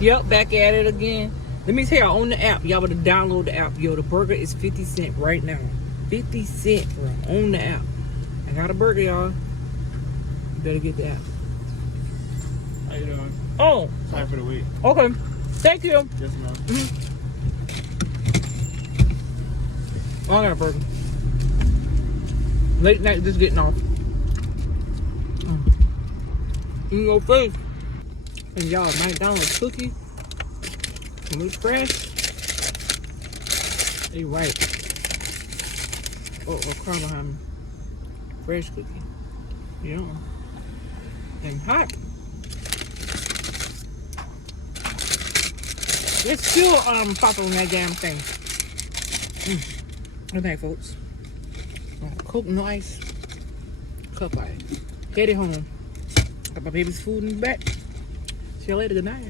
Yep, back at it again. Let me tell y'all on the app. Y'all better download the app. Yo, the burger is 50 cents right now. 50 cents, bro, on the app. I got a burger, y'all. You better get the app. How you doing? Oh. Time for the wait. Okay. Thank you. Yes, ma'am. Oh, I got a burger. Late night, just getting off. You go first. And y'all, McDonald's cookie. Look fresh. They right. Oh, car behind me. Fresh cookie. Yeah. And hot. It's still popping on that damn thing. Good night, folks. Coke, no ice. Cup ice. Headed home. Got my baby's food in the back. See you later. Good night.